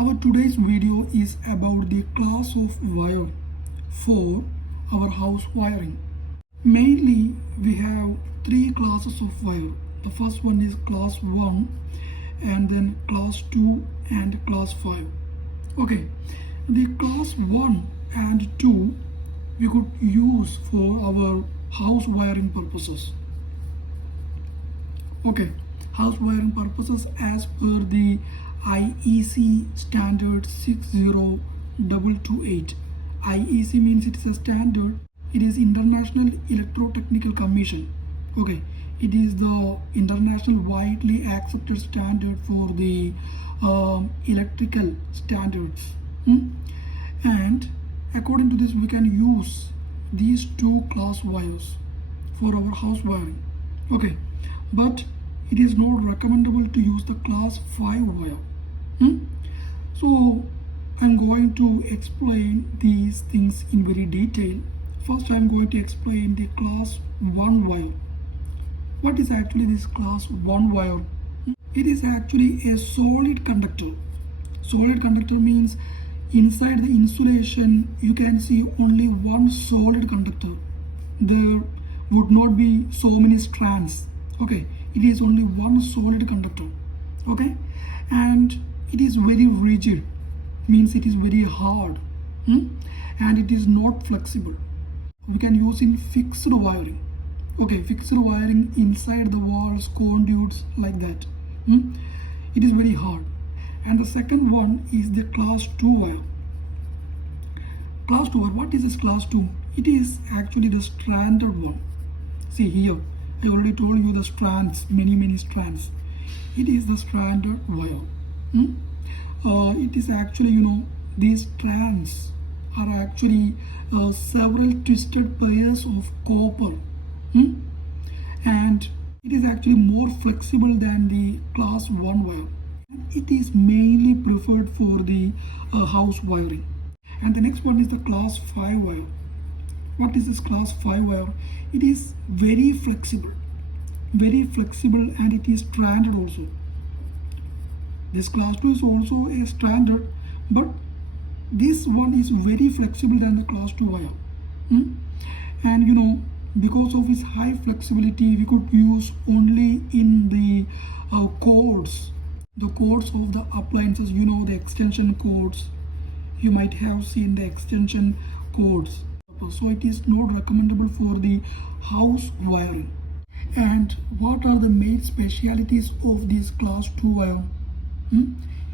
Our today's video is about the class of wire for our house wiring. Mainly we have three classes of wire. The first one is class 1 and then class 2 and class 5. Okay, the class 1 and 2 we could use for our house wiring purposes. Okay, house wiring purposes as per the IEC standard 60228. IEC means it is a standard. It is International Electrotechnical Commission. Okay, it is the international widely accepted standard for the electrical standards. And according to this, we can use these two class wires for our house wiring. Okay, but it is not recommendable to use the class 5 wire. So I'm going to explain these things in very detail. First I'm going to explain the class 1 wire. What is actually this class 1 wire? It is actually a solid conductor. Solid conductor means inside the insulation you can see only one solid conductor. There would not be so many strands. Okay, it is only one solid conductor. Okay, and it is very rigid, means it is very hard, and it is not flexible. We can use in fixed wiring. Okay, fixed wiring inside the walls, conduits, like that. It is very hard. And the second one is the class 2 wire. Class 2 wire, what is this class 2? It is actually the stranded one. See here, I already told you the strands, many strands. It is the stranded wire. It is actually, these strands are actually several twisted pairs of copper. And it is actually more flexible than the class 1 wire. It is mainly preferred for the house wiring. And the next one is the class 5 wire. What is this class 5 wire? It is very flexible and it is stranded also. This class 2 is also a standard, but this one is very flexible than the class 2 wire. And because of its high flexibility, we could use only in the cords, the cords of the appliances, the extension cords. You might have seen the extension cords. So it is not recommendable for the house wiring. And what are the main specialities of this class 2 wire?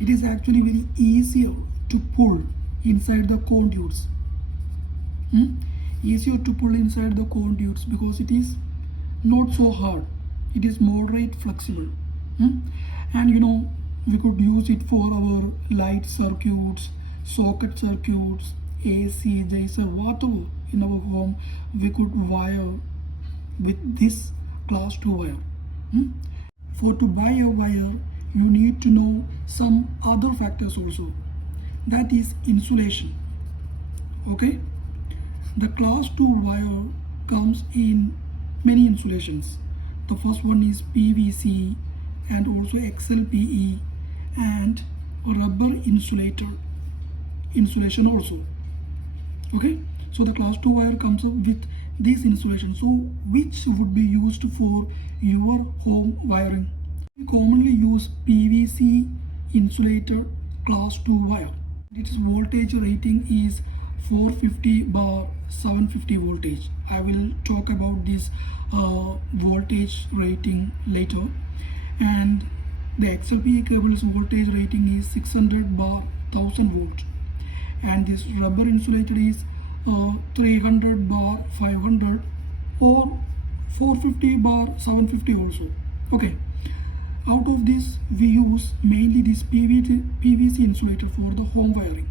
It is actually very easier to pull inside the conduits. Easier to pull inside the conduits because it is not so hard. It is moderate flexible. And we could use it for our light circuits, socket circuits, AC, geyser, whatever in our home we could wire with this class 2 wire. For to buy a wire, you need to know some other factors also. That is insulation. Okay, the class 2 wire comes in many insulations. The first one is PVC and also XLPE and rubber insulation also. Okay, so the class 2 wire comes up with this insulation. So which would be used for your home wiring? We commonly use PVC insulated class 2 wire. Its voltage rating is 450/750 voltage. I will talk about this voltage rating later. And the XLPE cable's voltage rating is 600/1000 volt. And this rubber insulated is 300/500 or 450/750 also. Okay, out of this we use mainly this PVC insulator for the home wiring,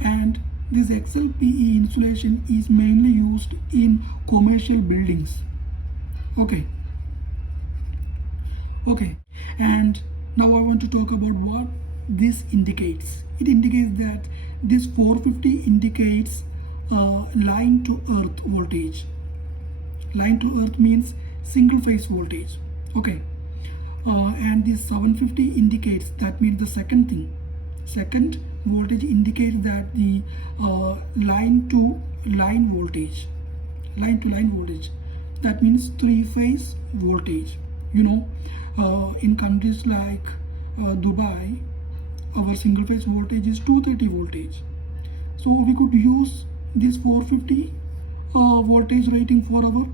and this XLPE insulation is mainly used in commercial buildings. Okay, and now I want to talk about what this indicates. It indicates that this 450 indicates line to earth voltage. Line to earth means single phase voltage. Okay, and this 750 indicates, that means the second thing, Second, voltage indicates that the line to line voltage, that means three-phase voltage. In countries like Dubai, our single phase voltage is 230 voltage. So we could use this 450 voltage rating for our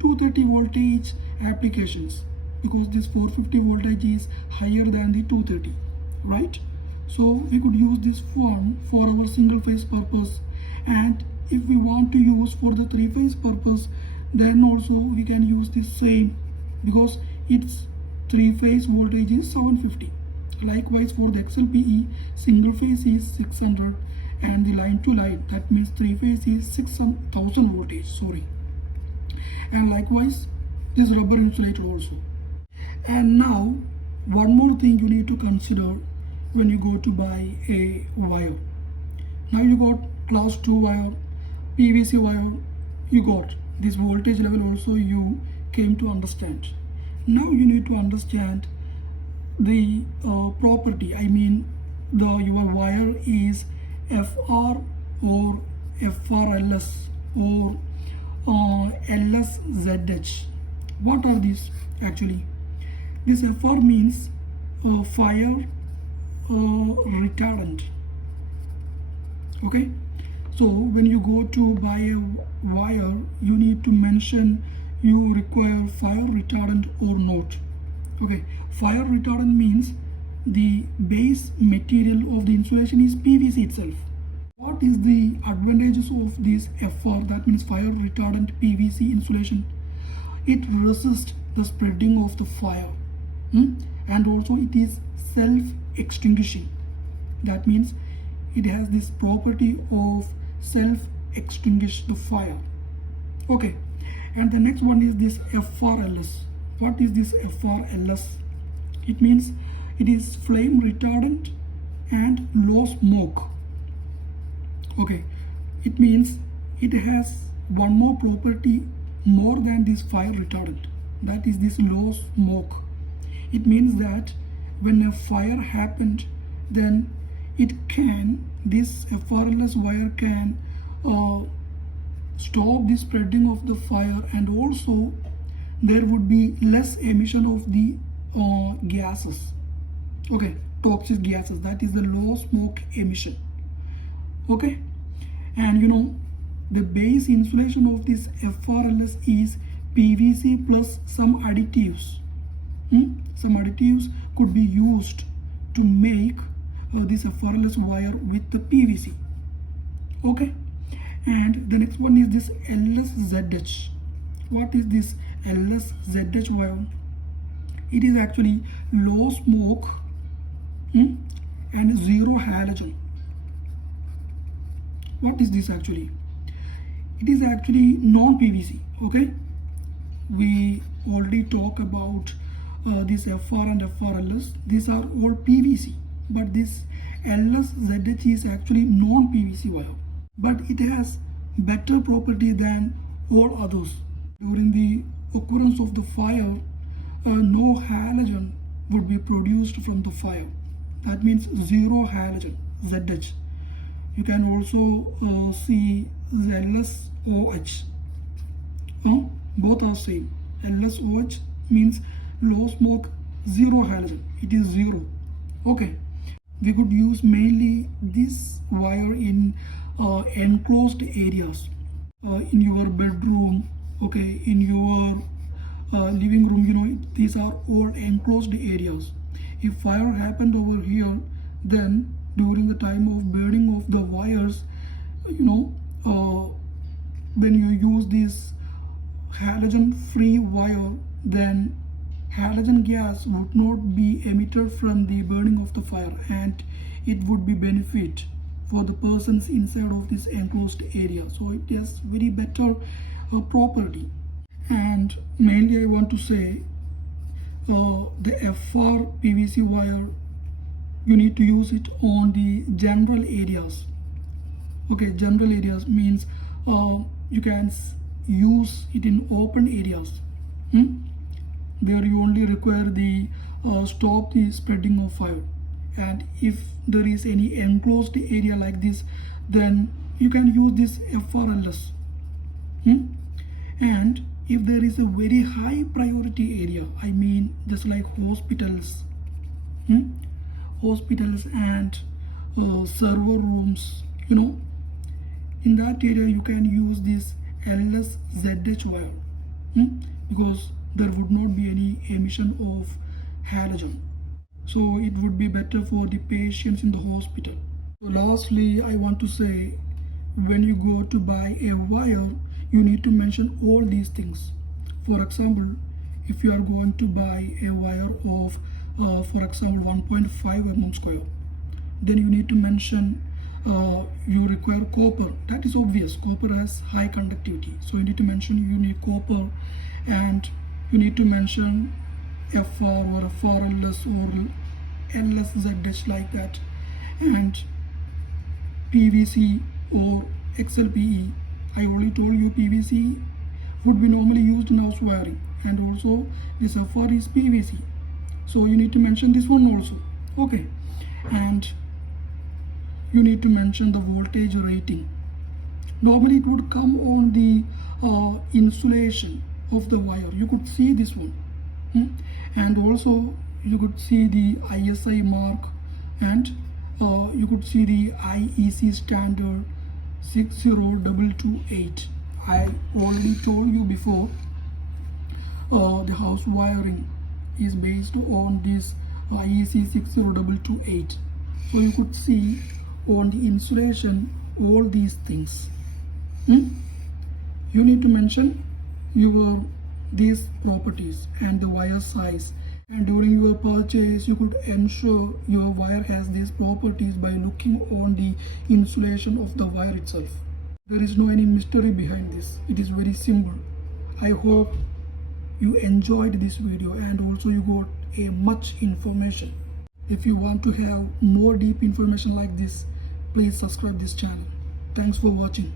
230 voltage applications, because this 450 voltage is higher than the 230, right? So we could use this one for our single phase purpose, and if we want to use for the three phase purpose, then also we can use this same, because its three phase voltage is 750. Likewise, for the XLPE, single phase is 600 and the line to line, that means three phase is 6000 voltage, and likewise this rubber insulator also. And now one more thing you need to consider when you go to buy a wire. Now you got class 2 wire, PVC wire, you got this voltage level also you came to understand. Now you need to understand the property, I mean your wire is FR or FRLS or LSZH. What are these actually? This FR means fire retardant. Okay, so when you go to buy a wire, you need to mention you require fire retardant or not. Okay, fire retardant means the base material of the insulation is PVC itself. What is the advantages of this FR, that means fire retardant PVC insulation? It resists the spreading of the fire, and also it is self-extinguishing. That means it has this property of self-extinguish the fire. Okay, and the next one is this FRLS. What is this FRLS? It means it is flame retardant and low smoke. Okay, it means it has one more property more than this fire retardant, that is this low smoke. It means that when a fire happened, then this FRLS wire can stop the spreading of the fire, and also there would be less emission of the gases, okay, toxic gases, that is the low smoke emission. Okay, and the base insulation of this FRLS is PVC plus some additives. Some additives could be used to make this FRLS wire with the PVC. Okay, and the next one is this LSZH. What is this LSZH wire? It is actually low smoke and zero halogen. What is this actually? It is actually non-PVC. Okay, we already talked about this FR and FRLS. These are all PVC, but this LSZH is actually non-PVC wire, but it has better property than all others. During the occurrence of the fire, no halogen would be produced from the fire. That means zero halogen, ZH. You can also see the LSOH. Both are same. LSOH means low smoke, zero halogen. It is zero. Okay, we could use mainly this wire in enclosed areas, in your bedroom, okay, in your living room. These are all enclosed areas. If fire happened over here, then during the time of burning of the wires, when you use this halogen free wire, then halogen gas would not be emitted from the burning of the fire, and it would be benefit for the persons inside of this enclosed area. So it has very better property. And mainly I want to say the FR PVC wire, you need to use it on the general areas. Okay, general areas means you can use it in open areas. There you only require the stop the spreading of fire. and if there is any enclosed area like this, then you can use this FRLS. And if there is a very high priority area, I mean just like hospitals, hospitals and server rooms, in that area you can use this LSZH wire, because there would not be any emission of halogen, so it would be better for the patients in the hospital. So lastly, I want to say, when you go to buy a wire, you need to mention all these things. For example, if you are going to buy a wire of for example 1.5 mm square, then you need to mention you require copper. That is obvious, copper has high conductivity, so you need to mention you need copper, and you need to mention FR or FRLS or LSZH like that, and PVC or XLPE. I already told you PVC would be normally used in house wiring, and also this FR is PVC, so you need to mention this one also. Okay, and you need to mention the voltage rating. Normally it would come on the insulation of the wire. You could see this one, and also you could see the ISI mark, and you could see the IEC standard 60228. I already told you before, the house wiring is based on this IEC 60228. So you could see on the insulation all these things. You need to mention these properties and the wire size, and during your purchase you could ensure your wire has these properties by looking on the insulation of the wire itself. There is no any mystery behind this. It is very simple. I hope you enjoyed this video and also you got a much information. If you want to have more deep information like this, please subscribe this channel. Thanks for watching.